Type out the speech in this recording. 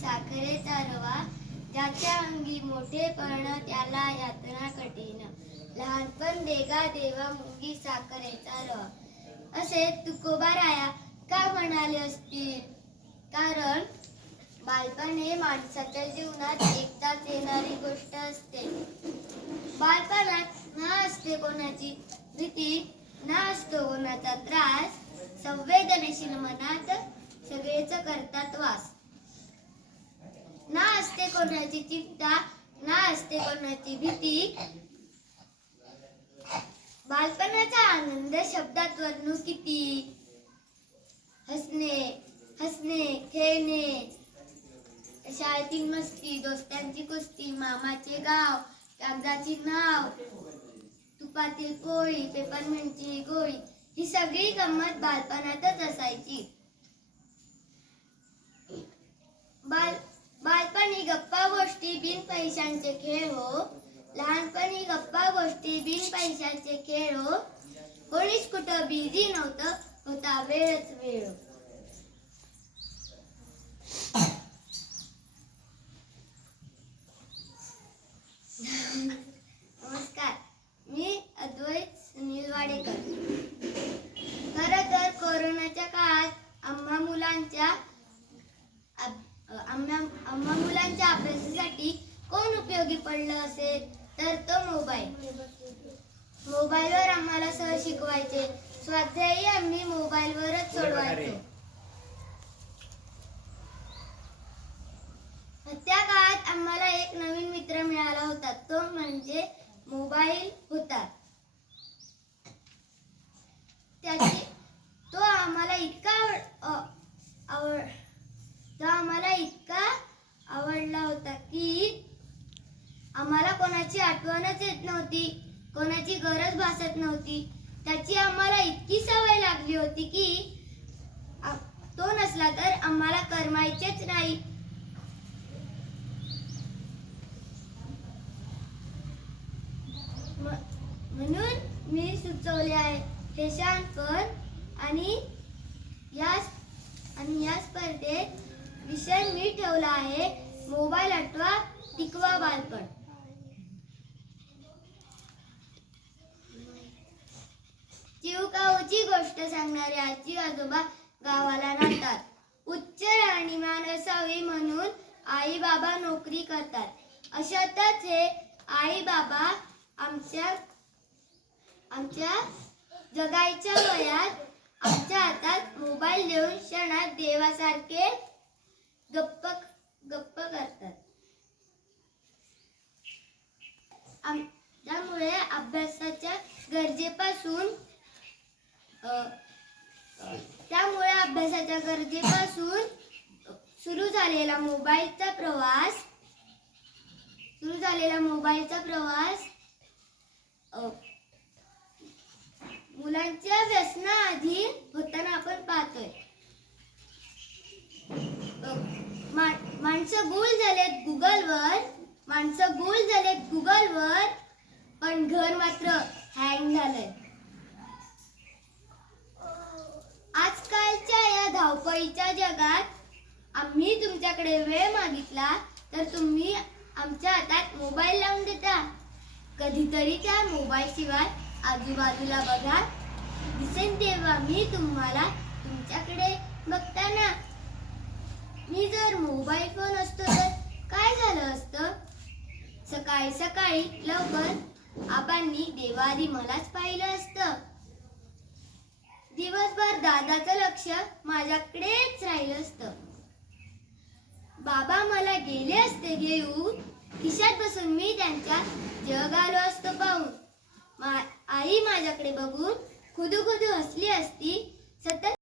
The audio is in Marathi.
साखरेचा रवा, ज्याच्या अंगी मोठेपण त्याला यातना कठीण. लहानपण देगा देवा मुंगी साखरेचा रवा, असे तुकोबाराया का म्हणाले असतील? कारण बालपण हे माणसाच्या जीवनात एकदाच येणारी गोष्ट असते. बालपणात ना असते कोणाची भीती, ना असतो कोणाचा त्रास. संवेदनशील मनात सगळेच करतात वास. ना असते कोणाची चिंता, ना असते कोणाची भीती. बालपणाचा आनंद शब्दात वर्णू किती. हसणे हसणे खेळणे, शाळेतील मस्ती, दोस्तांची कुस्ती, मामाचे गाव, कागदाची नाव, तुपातील पोळी, पेपरमिंटची गोळी, ही सगळी गंमत बालपणातच असायची. बालपणी गप्पा गोष्टी बिन पैशांचे खेळ हो. लहानपणी गप्पा गोष्टी बिन पैशांचे खेळ हो. कोणीच कुठं बिझी नव्हतं, होता वेळच वेळ. नमस्कार, मी अद्वैत सुनील वाडेकर. खरं तर कोरोनाच्या काळात आम्हा मुलांच्या अभ्यासासाठी कोण उपयोगी पडलं असेल तर तो मोबाईलवर आम्हाला सहज शिकवायचे. स्वाध्यायही आम्ही मोबाईलवरच सोडवायचो. त्या काळात आम्हाला एक नवीन मित्र मिळाला होता, तो म्हणजे मोबाईल होता. तो आम्हाला इतका आवडला होता की आम्हाला कोणाची आठवणच येत नव्हती, कोणाची गरज भासत नव्हती. त्याची आम्हाला इतकी सवय लागली होती की तो नसला तर आम्हाला करमायचेच नाही. म्हणून मी सुचवले आहे हे शहाणपण. आणि या स्पर्धेत विषय मी ठेवला आहे मोबाईल हटवा, टिकवा बालपण. चिवकाऊची गोष्ट सांगणारे आजी आजोबा गावाला राहतात. उच्च राहणीमान असावी म्हणून आई बाबा नोकरी करतात. अशातच हे आई बाबा आमच्या जगायच्या वयात आमच्या हातात मोबाईल देऊन क्षणात देवासारखे गप्प करतात. त्यामुळे अभ्यासाच्या गरजेपासून सुरू झालेला मोबाईलचा प्रवास मुलांच्या व्यसनाआधी होताना आपण पाहतोय. माणसं गुल झालेत गुगलवर, पण घर मात्र हँग झालंय. आजकालच्या या धावपळीच्या जगात आम्ही तुमच्याकडे वेळ मागितला तर तुम्ही आमच्या हातात मोबाईल लावून देता. कधीतरी त्या मोबाईल शिवाय आजूबाजूला बघा, दिसेन तेव्हा मी तुम्हाला तुमच्याकडे बघताना. मी जर मोबाईल फोन असतो तर काय झालं असतं? सकाळी सकाळी लवकर आबांनी देवाआधी मलाच पाहिलं असतं. दिवसभर दादाचं लक्ष माझ्याकडेच राहिलं असतं. बाबा मला गेले असते घेऊन, खिशात बसून मी त्यांच्या जग आलो असतो पाहून. आई माझ्याकडे बघून खुदू खुदू हसली असती. सतत